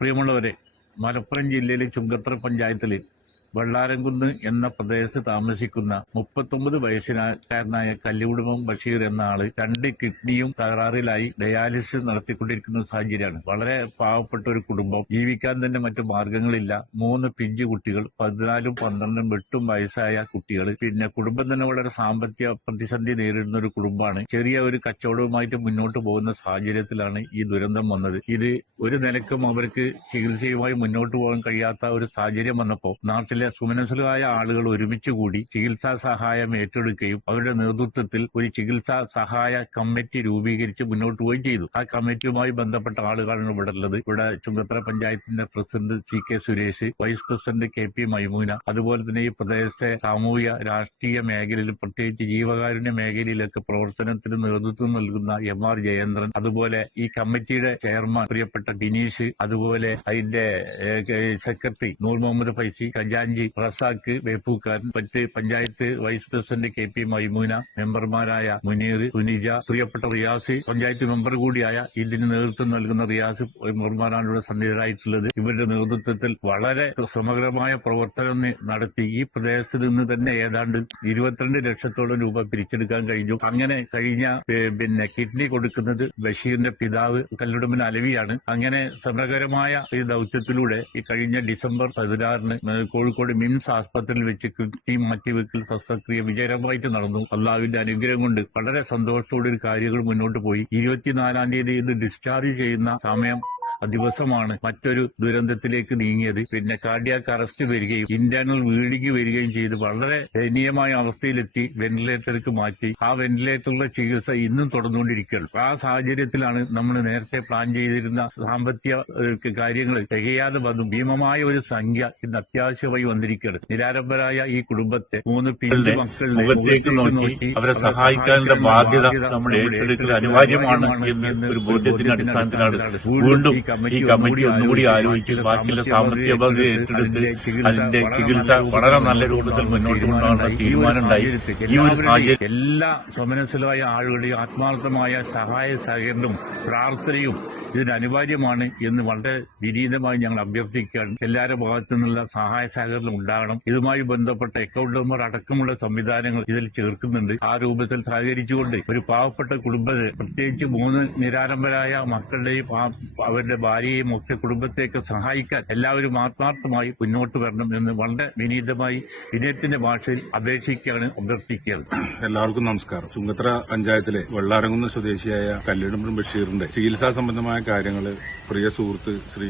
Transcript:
പ്രിയമുള്ളവരെ, മലപ്പുറം ജില്ലയിലെ ചുങ്കത്തറ പഞ്ചായത്തിൽ വെള്ളാരംകുന്ന് എന്ന പ്രദേശത്ത് താമസിക്കുന്ന 39 വയസ്സുകാരനായ കല്ലുകുടുംബം ബഷീർ എന്ന ആള് 2 കിഡ്നിയും തകരാറിലായി ഡയാലിസിസ് നടത്തിക്കൊണ്ടിരിക്കുന്ന സാഹചര്യമാണ്. വളരെ പാവപ്പെട്ട ഒരു കുടുംബം. ജീവിക്കാൻ തന്നെ മറ്റു മാർഗങ്ങളില്ല. 3 പിഞ്ചു കുട്ടികൾ, 14, 12, 8 വയസ്സായ കുട്ടികൾ. പിന്നെ കുടുംബം തന്നെ വളരെ സാമ്പത്തിക പ്രതിസന്ധി നേരിടുന്ന ഒരു കുടുംബമാണ്. ചെറിയ ഒരു കച്ചവടവുമായിട്ട് മുന്നോട്ട് പോകുന്ന സാഹചര്യത്തിലാണ് ഈ ദുരന്തം വന്നത്. ഇത് ഒരു നിലക്കും അവർക്ക് ചികിത്സയുമായി മുന്നോട്ട് പോകാൻ കഴിയാത്ത ഒരു സാഹചര്യം വന്നപ്പോൾ നാട്ടിലെ സുമനസ്സുകളായ ആളുകൾ ഒരുമിച്ച് കൂടി ചികിത്സാ സഹായം ഏറ്റെടുക്കുകയും അവരുടെ നേതൃത്വത്തിൽ ഒരു ചികിത്സാ സഹായ കമ്മിറ്റി രൂപീകരിച്ച് മുന്നോട്ട് പോവുകയും ചെയ്തു. ആ കമ്മിറ്റിയുമായി ബന്ധപ്പെട്ട ആളുകളാണ് ഇവിടെ ഉള്ളത്. ഇവിടെ ചുങ്കത്തറ പഞ്ചായത്തിന്റെ president CK Suresh, vice president KP Maimoona, അതുപോലെ തന്നെ ഈ പ്രദേശത്തെ സാമൂഹ്യ രാഷ്ട്രീയ മേഖലയിൽ, പ്രത്യേകിച്ച് ജീവകാരുണ്യ മേഖലയിലൊക്കെ പ്രവർത്തനത്തിന് നേതൃത്വം നൽകുന്ന MR ജയേന്ദ്രൻ, അതുപോലെ ഈ കമ്മിറ്റിയുടെ ചെയർമാൻ പ്രിയപ്പെട്ട ബിനീഷ്, അതുപോലെ അതിന്റെ സെക്രട്ടറി നൂർ മുഹമ്മദ് ഫൈസി, ഖജാൻജി റസാഖ് ബേപ്പൂക്കാരൻ, മറ്റ് panchayat vice president KP Maimoona, മെമ്പർമാരായ മുനീർ, സുനിജ, പ്രിയപ്പെട്ട റിയാസ്, പഞ്ചായത്ത് മെമ്പർ കൂടിയായ ഇതിന് നേതൃത്വം നൽകുന്ന റിയാസ് മെമ്പർമാരാണ് ഇവിടെ സന്നിഹിതരായിട്ടുള്ളത്. ഇവരുടെ നേതൃത്വത്തിൽ വളരെ സമഗ്രമായ പ്രവർത്തനം നടത്തി ഈ പ്രദേശത്ത് നിന്ന് തന്നെ ഏതാണ്ട് 22 ലക്ഷത്തോളം രൂപ പിരിച്ചെടുക്കാൻ കഴിഞ്ഞു. അങ്ങനെ കഴിഞ്ഞ കിഡ്നി കൊടുക്കുന്നത് ബഷീറിന്റെ പിതാവ് കല്ലുടുമ്പൻ അലവിയാണ്. അങ്ങനെ സമഗ്രമായ ഈ ദൌത്യത്തിലൂടെ ഈ കഴിഞ്ഞ ഡിസംബർ 16-ന് കോഴിക്കോട് മിംസ് ആസ്പത്രിയിൽ വെച്ച് കിഡ്നി മാറ്റിവെക്കൽ ശസ്ത്രക്രിയ വിജയകരമായിട്ട് നടന്നു. അള്ളാഹുവിന്റെ അനുഗ്രഹം കൊണ്ട് വളരെ സന്തോഷത്തോടെ കാര്യങ്ങൾ മുന്നോട്ട് പോയി. 24-ാം തീയതി ഇത് ഡിസ്ചാർജ് ചെയ്യുന്ന സമയം ദിവസമാണ് മറ്റൊരു ദുരന്തത്തിലേക്ക് നീങ്ങിയത്. പിന്നെ കാർഡിയാക് അറസ്റ്റ് വരികയും ഇന്റേണൽ ബ്ലീഡിംഗ് വരികയും ചെയ്ത് വളരെ ദയനീയമായ അവസ്ഥയിലെത്തി വെന്റിലേറ്റർക്ക് മാറ്റി. ആ വെന്റിലേറ്ററിലെ ചികിത്സ ഇന്നും തുടർന്നുകൊണ്ടിരിക്കുകയാണ്. ആ സാഹചര്യത്തിലാണ് നമ്മൾ നേരത്തെ പ്ലാൻ ചെയ്തിരുന്ന സാമ്പത്തിക കാര്യങ്ങൾ തികയാതെ വന്നു. ഭീമമായ ഒരു സംഖ്യ ഇന്ന് അത്യാവശ്യമായി വന്നിരിക്കുകയാണ്. നിരാലംബരായ ഈ കുടുംബത്തെ 3 പിഞ്ചു മക്കളുടെ മുഖത്തേക്ക് നോക്കി അവരെ സഹായിക്കാനുള്ള ബാധ്യത നമ്മൾ ഏറ്റെടുക്കൽ അനിവാര്യമാണ് എന്ന ഒരു ബോധ്യത്തിന്റെ അടിസ്ഥാനത്തിലാണ് വീണ്ടും ഈ കമ്മിറ്റി ഒന്നുകൂടി ആലോചിച്ച് ബാക്കിയുള്ള സാമ്പത്തിക ബാധ്യത ഏറ്റെടുത്ത് അതിന്റെ ചികിത്സ വളരെ നല്ല രൂപത്തിൽ മുന്നോട്ട് കൊണ്ടുപോകാൻ തീരുമാനമുണ്ടായി. ഈ ഒരു സാഹചര്യം എല്ലാ സ്വമനസ്സുകളായ ആളുകളുടെയും ആത്മാർത്ഥമായ സഹായ സഹകരണവും പ്രാർത്ഥനയും ഇതിന് അനിവാര്യമാണ് എന്ന് വളരെ വിനീതമായി ഞങ്ങൾ അഭ്യർത്ഥിക്കുകയാണ്. എല്ലാവരുടെ ഭാഗത്തു നിന്നുള്ള സഹായ സഹകരണം ഉണ്ടാകണം. ഇതുമായി ബന്ധപ്പെട്ട അക്കൗണ്ട് നമ്പർ അടക്കമുള്ള സംവിധാനങ്ങൾ ഇതിൽ ചേർക്കുന്നുണ്ട്. ആ രൂപത്തിൽ സഹകരിച്ചുകൊണ്ട് ഒരു പാവപ്പെട്ട കുടുംബത്തെ, പ്രത്യേകിച്ച് 3 നിരാലംബരായ മക്കളുടെയും അവരുടെ ഭാര്യയെയും ഒക്കെ കുടുംബത്തെയൊക്കെ സഹായിക്കാൻ എല്ലാവരും ആത്മാർത്ഥമായി മുന്നോട്ട് വരണം എന്ന് വളരെ വിനീതമായി വിനയത്തിന്റെ ഭാഷയിൽ അപേക്ഷിക്കുകയാണ്, അഭ്യർത്ഥിക്കുകയാണ്. എല്ലാവർക്കും നമസ്കാരം. ചുങ്കത്തറ പഞ്ചായത്തിലെ വെള്ളാരംകുന്ന് സ്വദേശിയായ കല്ലുടുംബൻ ബഷീറിന്റെ ചികിത്സാ സംബന്ധമായ കാര്യങ്ങൾ പ്രിയ സുഹൃത്ത് ശ്രീ